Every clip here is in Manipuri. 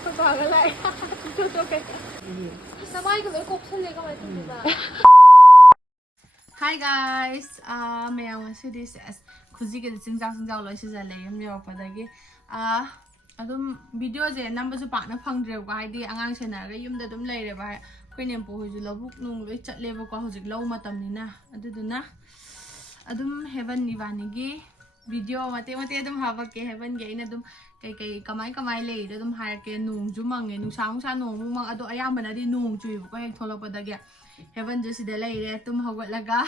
Aku baga lại. Okay. Samay ko may kopsol ka may diba? Hi guys. Mayang ngasi says kuzi ke singjaw lo sijale yam yaw padagi. Adum video je number su pa na phangdre ko haidi angang sena ga yumda dum leire ba koinem po hu ju labuk nung loi chatle ba ko hojik lo matam ni na aduduna adum heaven nivani gi video mate adum haba ke heaven ge ina dum kai kamai le adum har ke nung ju mang nung sa nung mang ado ayam na di nung chui ko hek tholok pada ge heaven ju si de leire tum hogot laga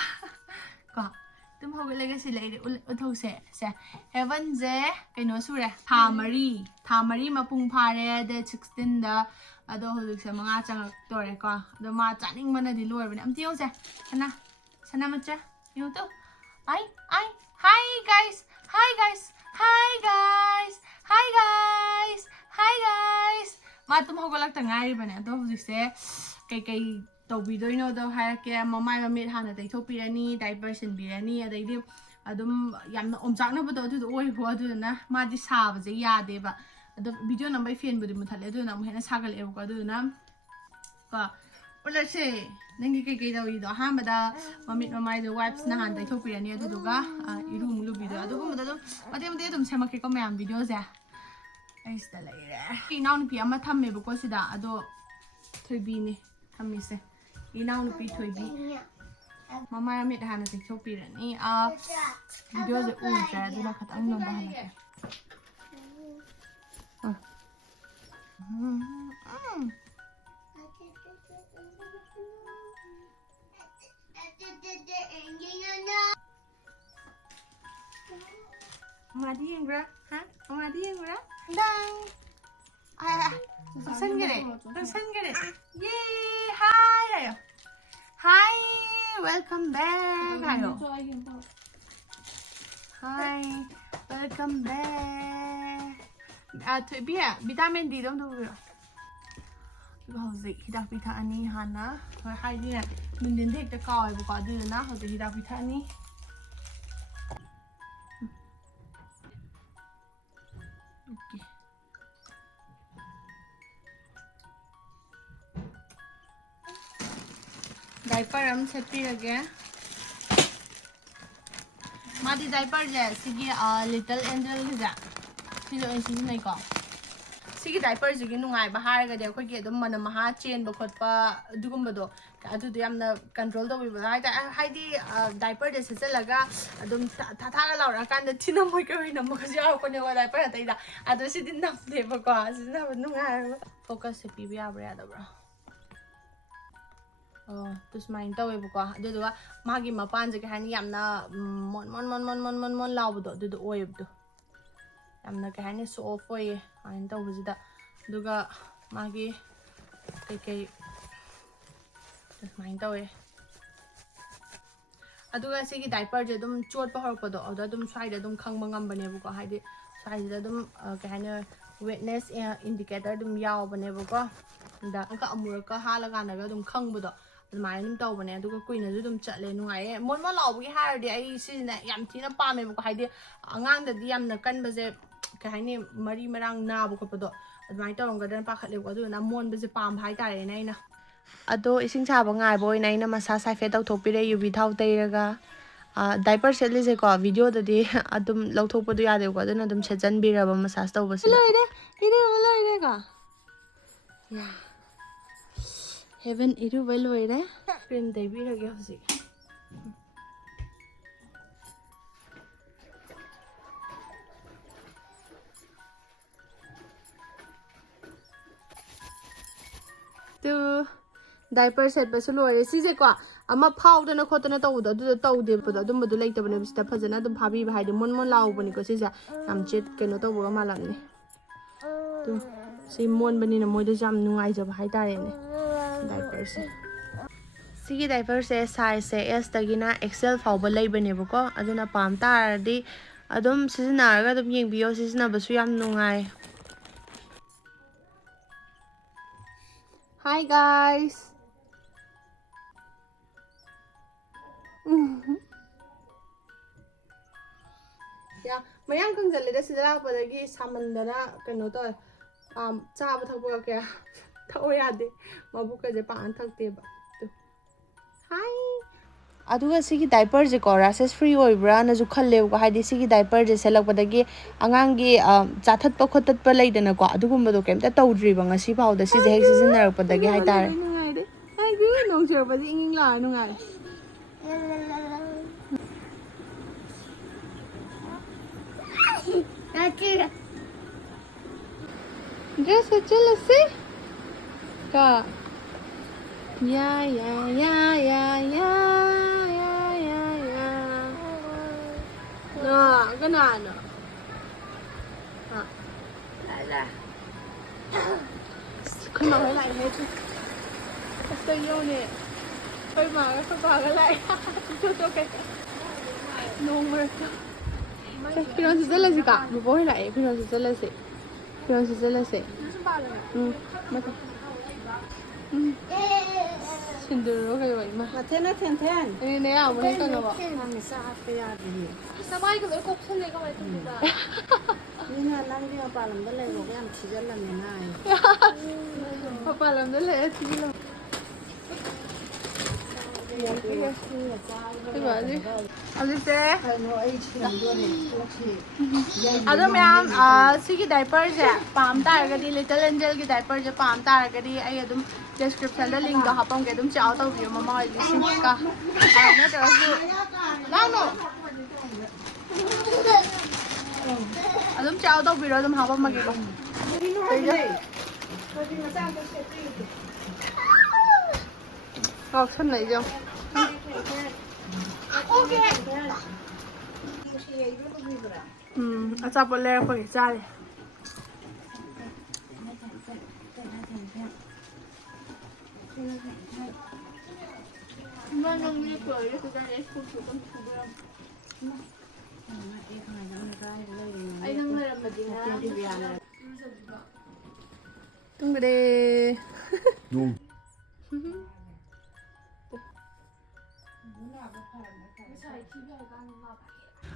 ko tum hogot laga si leire uthok se heaven je kaino sure thamari mapung phare de 16 da ado hojik se manga changak tore ko ado ma chaning mana di loi bane am tiong se sana macha you to ai hi guys ma tum hogolak ta ngai bane ado hojik se kai tawbidoino do hairake mamai mamit hana dai thopirani diaper sinbirani adaidi adum yamna omjakna bodo adu oi ho adu na ma di saba je yade ba ado video number fen budi muthale adu na hena sagal e ko adu na ka ulase nangi kai dawi do ha bada mamit mamai do wipes na han dai thopirani adu duga iru mulu video adu ko mada do mate dum semake ko mayam video ja ai sta laire inaw ni pi ama thamme bu ko sida ado thoibi ni thammise inaw ni pi thoibi mama amit hana dai thopirani video je ultra adu na khatang no ba halake Madi yang gerak, Madi yang gerak, dang, tersen gede, yay, hi, welcome back, hi, welcome back, tu biar vitamin D dong tu. Hozik hidak pita ani hana, hai dia, mending dek tekau ibu kau ada na, hozik hidak pita ni. Okay. Diaper हम सेट लगे मादी diaper जे सिगी little angel जा सिलो ऐसी नहीं को सिगी diaper सिगी नुंगाई बाहर का देखो कि एकदम मन महा चेन बखत पा दुगम बदो अदु तो यामना कंट्रोल तो बिबा हाइदी diaper जे से लगा एकदम था लाउरा कान द थिना मोय के होइना मखज याव कोने वा diaper तैदा अदु सिदि नम देबो को सिना नुंगाई फोकस से पीबी आब्रा यादब्रा तो स्माइन तवे बको अदुदुवा मागी मपान जे कहनी यामना mon लावदो अदुदो ओयबदो यामना कहनी सॉफ्ट ओय आइन तवजिदा दुगा मागी कई स्माइन तवे अदुगा सिगी डायपर जे दुम चोट पहरपदो अदा दुम स्वाइदा दुम खंगबा ngambane बको हाइदे स्वाइदा दुम कहनी wetness indicator दुम यावबने बको दा का अमुरका हालगानागा दुम खंगबदो adumai nim tawbane aduga kuina ju dum chatle nungai mon lawbi hardi ai sina yam thina pame bu haidi angang da yamna kanbaje ka haini mari marang na bu ko do adumai tawanga dan pakhatle ko adu na mon baje pam hai tare nai na ado ising chaba ngai boy nai na masa sai fe taw thopire uv thau teiraga diaper set lise ko video da di adum lawthok du yade ko aduna dum sejan biraba massage tawbasi loire ga ya Heaven iru loire cream dai bi rage hosi tu diaper set basu loire si je kwa ama phau dana khotana tawdo du tawde puda dum du leita bane bista phajana dum phabi bhai de mon law bani ko si ja am chet keno tawbo ma lamni tu si mon bani na moi de jam nungai jab hai tare ne diaper se sigi diaper se size se s tagina xl fawba leibane bako aduna pam tardi adum sizinaraga adum yengbiyo sizina basu yam nungai hi guys ya mayang kang jalle da sidara padagi samandana kano to चाबा थकपा क्या थको यादे मबुकजे पान थकतेबा हाय अदुगा सिगी डायपर जे को रैशेस फ्री ओइब्रा नजु खल्लेबको हाइदि सिगी डायपर जे सेलकपदगी अंगांगी चाथतप खोततप लैदना को अदुगुम्बदो केमता तौद्रिबा ngasi फाउदा सिजे Keck सिजनरकपदगी हाइतारे नुंगाइदे हाइदि नोंचरपदि इंगिंग La नुंगाइ Just jealousy. Ka. Yeah. No, ganano. Ala. Come on, lại hết. Sao yêu nè. Thôi mà cái lại. Okay. No more. Piron si jealousy ka. Buboy lại piron si jealousy. Piron si jealousy. Mata. Sinduro kayo ba ima? Matena ten. Ini ne ya mo ka nga ba? Nang isa pa ya di. Sabay ko ko sale ka mai tuda. Ni na lang dia palam dale ko yan tijalan ni nai. Palam dale tijalan. अलिसे अदो मैम सिगी डायपर जे पाम तारगदी लिटिल एंजल की डायपर जे पाम तारगदी आई अदुम डिस्क्रिप्शन द लिंक दो हापम के अदुम चाव तो बियो ममा लिसिंग का न तरसु लानो अदुम चाव तो बिरो अदुम हापम मगे को ऑप्शन नहीं जो अच्छा बोले पके चाले 둥그래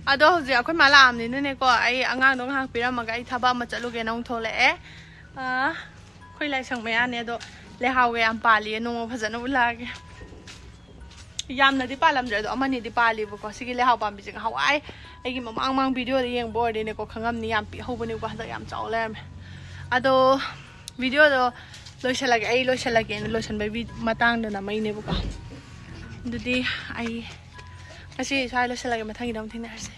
अदो हजे अखोय माला आमने ने को आई अंगांग दो हाक पिरामगा आई थबा म चलुगे नों थोले खोय लाइसंग मया ने दो लेहावे आम पाली नो फजन उलागे यामनदी पालम जदो अमनी दि पाली बको सिगी लेहाव पाम बिजिंग हवाई एगी ममांग मांग वीडियो दे येंग बोर्ड ने को खंगम नि याम पि होबने को हदा याम चाव लेम अदो वीडियो दो लोइसलागे आई लोइसलागे ने लोइसन बे मतंग दना मैने बको दुदी आई Kasi sa ilo sila yung matangin ang tinarse.